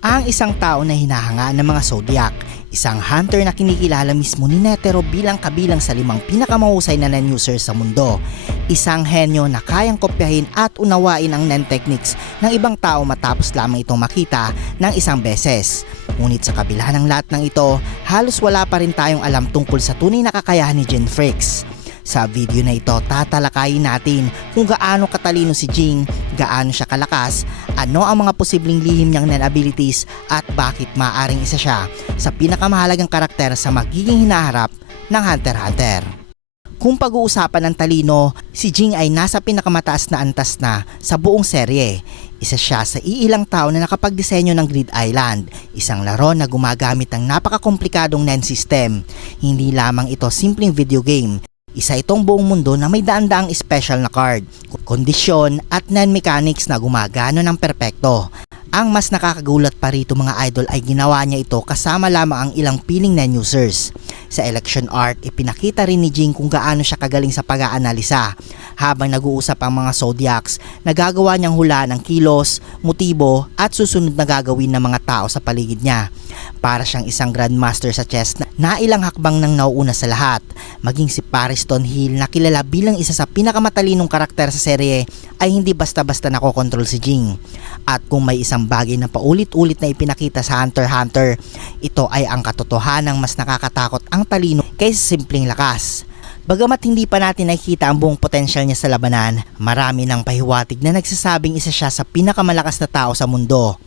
Ang isang tao na hinahanga ng mga Zodiac, isang hunter na kinikilala mismo ni Netero bilang kabilang sa 5 pinakamahusay na Nen users sa mundo. Isang henyo na kayang kopyahin at unawain ang Nen techniques ng ibang tao matapos lamang itong makita ng isang beses. Ngunit sa kabila ng lahat ng ito, halos wala pa rin tayong alam tungkol sa tunay na kakayahan ni Jing Freaks. Sa video na ito, tatalakayin natin kung gaano katalino si Jing, gaano siya kalakas, ano ang mga posibleng lihim niyang Nen abilities at bakit maaaring isa siya sa pinakamahalagang karakter sa magiging hinaharap ng Hunter x Hunter. Kung pag-uusapan ng talino, si Jing ay nasa pinakamataas na antas na sa buong serye. Isa siya sa iilang tao na nakapagdisenyo ng Grid Island, isang laro na gumagamit ng napakakomplikadong Nen system. Hindi lamang ito simpleng video game. Isa itong buong mundo na may daan-daang special na card, kondisyon at Nen mechanics na gumagana ng perpekto. Ang mas nakakagulat pa rito mga idol ay ginawa niya ito kasama lamang ang ilang piling Nen users. Sa election art, ipinakita rin ni Jing kung gaano siya kagaling sa pag-aanalisa. Habang nag-uusap ang mga Zodiacs, nagagawa niyang hula ng kilos, motibo at susunod na gagawin ng mga tao sa paligid niya. Para siyang isang grandmaster sa chess na ilang hakbang nang nauuna sa lahat. Maging si Paris Stonehill na kilala bilang isa sa pinakamatalinong karakter sa serye ay hindi basta-basta nakokontrol si Jing. At kung may isang bagay na paulit-ulit na ipinakita sa Hunter x Hunter, ito ay ang katotohanang mas nakakatakot ang talino kaysa simpleng lakas. Bagamat hindi pa natin nakikita ang buong potensyal niya sa labanan, marami ng pahiwatig na nagsasabing isa siya sa pinakamalakas na tao sa mundo.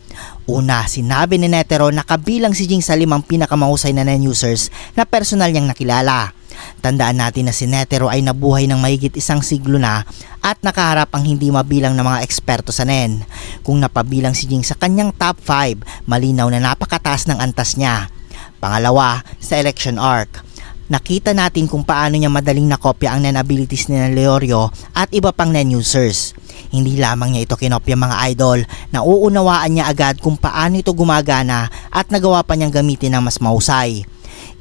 Una, sinabi ni Netero na kabilang si Jing sa 5 pinakamahusay na Nen users na personal niyang nakilala. Tandaan natin na si Netero ay nabuhay ng mahigit 1 siglo na at nakaharap ang hindi mabilang na mga eksperto sa Nen. Kung napabilang si Jing sa kanyang top 5, malinaw na napakataas ng antas niya. Pangalawa, sa election arc. Nakita natin kung paano niya madaling nakopya ang Nen abilities ni Leorio at iba pang Nen users. Hindi lamang niya ito kinopya mga idol, nauunawaan niya agad kung paano ito gumagana at nagawa pa niyang gamitin ng mas mahusay.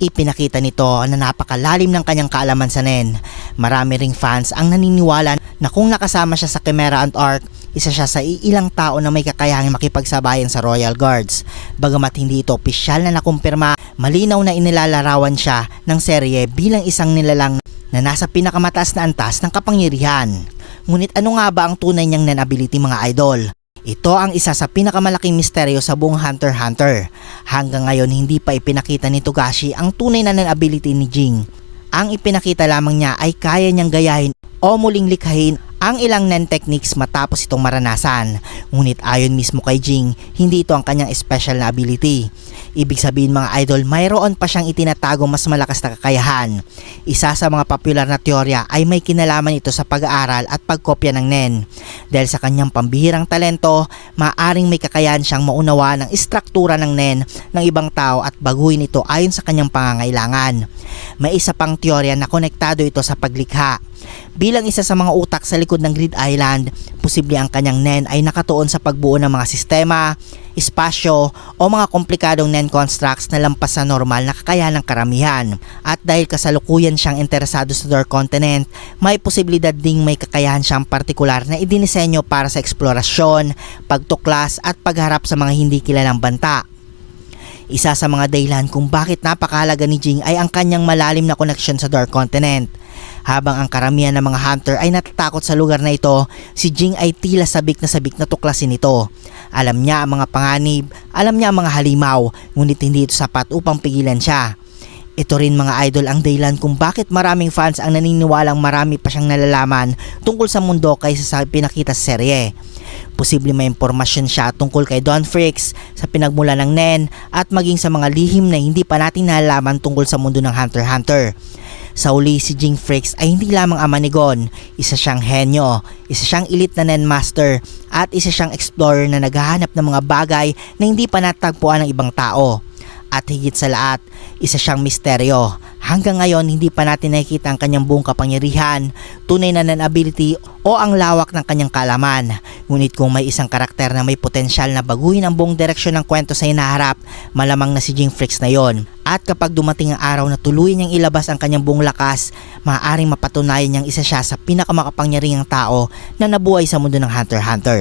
Ipinakita nito na napakalalim ng kanyang kaalaman sa Nen. Marami ring fans ang naniniwala na kung nakasama siya sa Chimera and Arc, isa siya sa iilang tao na may kakayahang makipagsabayan sa Royal Guards. Bagamat hindi ito opisyal na nakumpirma, malinaw na inilalarawan siya ng serye bilang isang nilalang na nasa pinakamataas na antas ng kapangyarihan. Ngunit ano nga ba ang tunay niyang Nen ability mga idol? Ito ang isa sa pinakamalaking misteryo sa buong Hunter x Hunter. Hanggang ngayon hindi pa ipinakita ni Togashi ang tunay na Nen ability ni Jing. Ang ipinakita lamang niya ay kaya niyang gayahin o muling likhain ang ilang Nen techniques matapos itong maranasan. Ngunit ayon mismo kay Jing, hindi ito ang kanyang special na ability. Ibig sabihin mga idol, mayroon pa siyang itinatagong mas malakas na kakayahan. Isa sa mga popular na teorya ay may kinalaman ito sa pag-aaral at pagkopya ng Nen. Dahil sa kanyang pambihirang talento, maaaring may kakayahan siyang maunawa ng istruktura ng Nen ng ibang tao at baguhin ito ayon sa kanyang pangangailangan. May isa pang teorya na konektado ito sa paglikha. Bilang isa sa mga utak sa likod ng Grid Island, posible ang kanyang Nen ay nakatuon sa pagbuo ng mga sistema, espasyo o mga komplikadong Nen constructs na lampas sa normal na kakayahan ng karamihan. At dahil kasalukuyan siyang interesado sa Dark Continent, may posibilidad ding may kakayahan siyang partikular na idinisenyo para sa eksplorasyon, pagtuklas at pagharap sa mga hindi kilalang banta. Isa sa mga dahilan kung bakit napakahalaga ni Jing ay ang kanyang malalim na koneksyon sa Dark Continent. Habang ang karamihan ng mga hunter ay natatakot sa lugar na ito, si Jing ay tila sabik na tuklasin ito. Alam niya ang mga panganib, alam niya ang mga halimaw, ngunit hindi ito sapat upang pigilan siya. Ito rin mga idol ang dahilan kung bakit maraming fans ang naniniwalang marami pa siyang nalalaman tungkol sa mundo kaysa sa pinakita sa serye. Posible may impormasyon siya tungkol kay Don Freaks, sa pinagmula ng Nen at maging sa mga lihim na hindi pa natin nalalaman tungkol sa mundo ng Hunter x Hunter. Sa uli, si Jing Freaks ay hindi lamang ama ni Gon, isa siyang henyo, isa siyang elite na Nen master at isa siyang explorer na naghahanap ng mga bagay na hindi pa natagpuan ng ibang tao. At higit sa lahat, isa siyang misteryo. Hanggang ngayon, hindi pa natin nakikita ang kanyang buong kapangyarihan, tunay na Nen ability o ang lawak ng kanyang kaalaman. Ngunit kung may isang karakter na may potensyal na baguhin ang buong direksyon ng kwento sa hinaharap, malamang na si Jing Freaks na yon. At kapag dumating ang araw na tuluyan niyang ilabas ang kanyang buong lakas, maaaring mapatunayan niyang isa siya sa pinakamakapangyarihang tao na nabuhay sa mundo ng Hunter x Hunter.